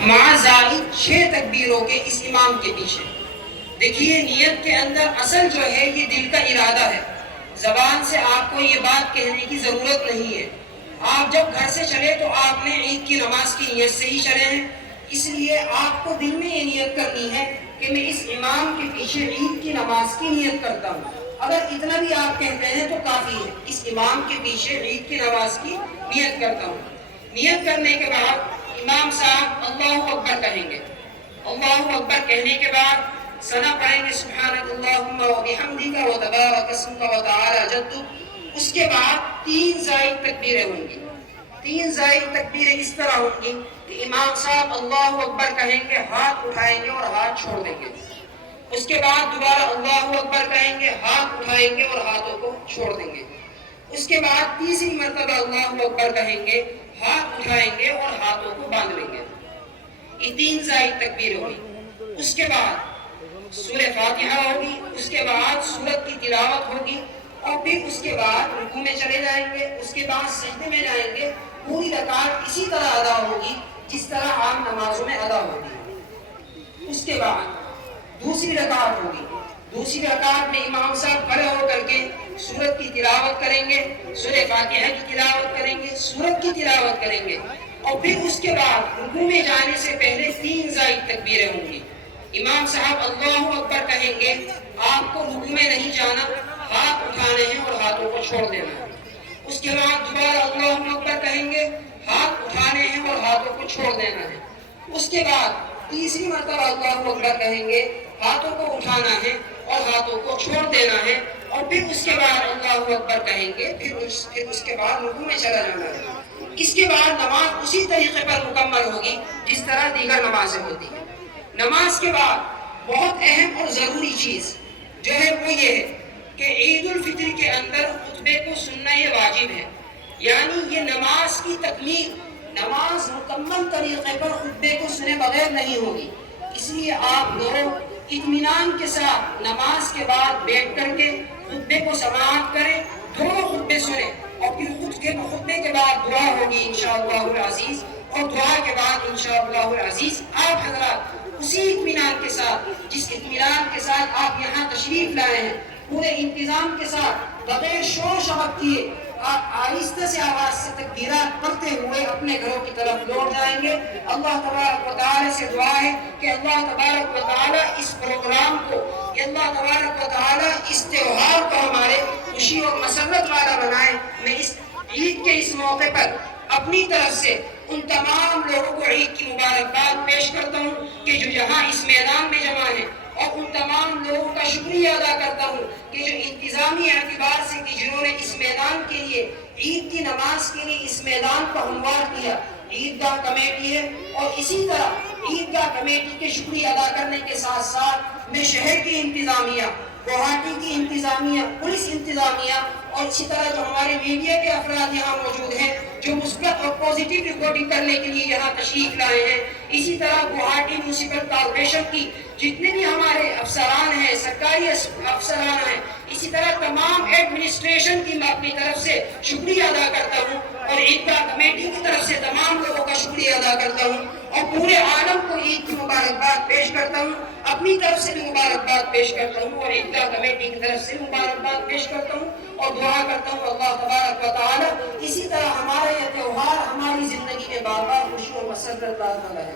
مع زائد 6 تکبیروں کے اس امام کے پیچھے۔ دیکھیے نیت کے اندر اصل جو ہے یہ دل کا ارادہ ہے، زبان سے آپ کو یہ بات کہنے کی ضرورت نہیں ہے۔ آپ جب گھر سے چلے تو آپ نے عید کی نماز کی نیت سے ہی چلے ہیں، اس لیے آپ کو دل میں یہ نیت کرنی ہے کہ میں اس امام کے پیچھے عید کی نماز کی نیت کرتا ہوں۔ اگر اتنا بھی آپ کہتے ہیں تو کافی ہے، اس امام کے پیچھے عید کی نماز کی نیت کرتا ہوں۔ نیت کرنے کے بعد امام صاحب اللہ اکبر کہیں گے، اللہ اکبر کہنے کے بعد ثنا پڑھیں گے سبحانک اللہم و بحمدک و تبارک اسمک و تعالی جدک۔ اس کے بعد 3 زائد تکبیریں ہوں گی۔ 3 زائد تکبیریں اس طرح ہوں گی کہ امام صاحب اللہ اکبر کہیں گے، ہاتھ اٹھائیں گے اور ہاتھ چھوڑ دیں گے۔ اس کے بعد دوبارہ اللہ اکبر کہیں گے، ہاتھ اٹھائیں گے اور ہاتھوں کو چھوڑ دیں گے۔ اس کے بعد تیسری مرتبہ اللہ اکبر کہیں گے، ہاتھ اٹھائیں گے اور ہاتھوں کو باندھ لیں گے۔ یہ 3 زائد تکبیر ہوگی۔ اس کے بعد سورہ فاتحہ ہوگی، اس کے بعد سورت کی تلاوت ہوگی، اور پھر اس کے بعد رکوع میں چلے جائیں گے، اس کے بعد سجدے میں جائیں گے۔ پوری رکعت اسی طرح ادا ہوگی جس طرح عام نمازوں میں ادا ہوگی۔ اس کے بعد دوسری رکعت ہوگی۔ دوسری رکعت میں امام صاحب کھڑے ہو کر کے سورت کی تلاوت کریں گے، سورہ فاتحہ کی تلاوت کریں گے، سورت کی تلاوت کریں گے، اور پھر اس کے بعد رکوع میں جانے سے پہلے 3 زائد تکبیریں ہوں گی۔ امام صاحب اللہ اکبر کہیں گے، آپ کو رکوع میں نہیں جانا، ہاتھ اٹھانے ہیں اور ہاتھوں کو چھوڑ دینا ہے۔ اس کے بعد دوبارہ اللہ اکبر کہیں گے، ہاتھ اٹھانے ہیں اور ہاتھوں کو چھوڑ دینا ہے۔ اس کے بعد تیسری مرتبہ اللہ اکبر کہیں گے، ہاتھوں کو اٹھانا ہے اور ہاتھوں کو چھوڑ دینا ہے، اور پھر اس کے بعد اللہ اکبر کہیں گے، پھر اس کے بعد رکوع میں چلا جانا ہے۔ اس کے بعد نماز اسی طریقے پر مکمل ہوگی جس طرح دیگر نمازیں ہوتی ہیں۔ نماز کے بعد بہت اہم اور ضروری چیز جو ہے وہ یہ ہے کہ عید الفطر کے اندر خطبے کو سننا یہ واجب ہے، یعنی یہ نماز کی تکمیل، نماز مکمل طریقے پر خطبے کو سنے بغیر نہیں ہوگی۔ اس لیے آپ لوگ اطمینان کے ساتھ نماز کے بعد بیٹھ کر کے خطبے کو سماعت کریں، دونوں خطبے سنیں، اور پھر خطبے کے بعد دعا ہوگی انشاءاللہ العزیز، اور دعا کے بعد انشاءاللہ العزیز آپ حضرات اسی اطمینان کے ساتھ جس اطمینان کے ساتھ آپ یہاں تشریف لائے ہیں، پورے انتظام کے ساتھ بغیر شور شباب کیے آپ آہستہ سے آواز سے تکبیرات پڑھتے ہوئے اپنے گھروں کی طرف لوٹ جائیں گے۔ اللہ تبارک و تعالی سے دعا ہے کہ اللہ تبارک و تعالی اس پروگرام کو، اللہ تبارک و تعالی اس تہوار کو ہمارے خوشی اور مسرت والا بنائے۔ میں اس عید کے اس موقع پر اپنی طرف سے ان تمام لوگوں کو عید کی مبارکباد پیش کرتا ہوں کہ جو یہاں اس میدان میں جمع ہیں، اور ان تمام لوگوں کا شکریہ ادا کرتا ہوں کہ جو انتظامی اعتبار سے کہ جنہوں نے اس میدان کے لیے، عید کی نماز کے لیے اس میدان کو ہموار کیا۔ عیدگاہ کمیٹی ہے، اور اسی طرح عیدگاہ کمیٹی کے شکریہ ادا کرنے کے ساتھ ساتھ میں شہر کی انتظامیہ، گوہاٹی کی انتظامیہ، پولیس انتظامیہ، اور اسی طرح جو ہمارے میڈیا کے افراد یہاں موجود ہیں جو مثبت اور پازیٹیو رپورٹنگ کرنے کے لیے یہاں تشریف لائے ہیں، اسی طرح گوہاٹی میونسپل کارپوریشن کی جتنے بھی ہمارے افسران ہیں، سرکاری افسران ہیں، اسی طرح تمام ایڈمنسٹریشن کی میں اپنی طرف سے شکریہ ادا کرتا ہوں، اور عیدگاہ کمیٹی کی طرف سے تمام لوگوں کا شکریہ ادا کرتا ہوں، اور پورے عالم کو عید کی مبارکباد پیش کرتا ہوں، اپنی طرف سے بھی مبارکباد پیش کرتا ہوں، اور عیدگاہ کمیٹی کی طرف سے مبارکباد پیش کرتا ہوں، اور دعا کرتا ہوں اللہ تبارک و تعالی اسی طرح ہمارا یہ تہوار ہماری زندگی میں بار بار خوشی اور مسرت لاتا رہے۔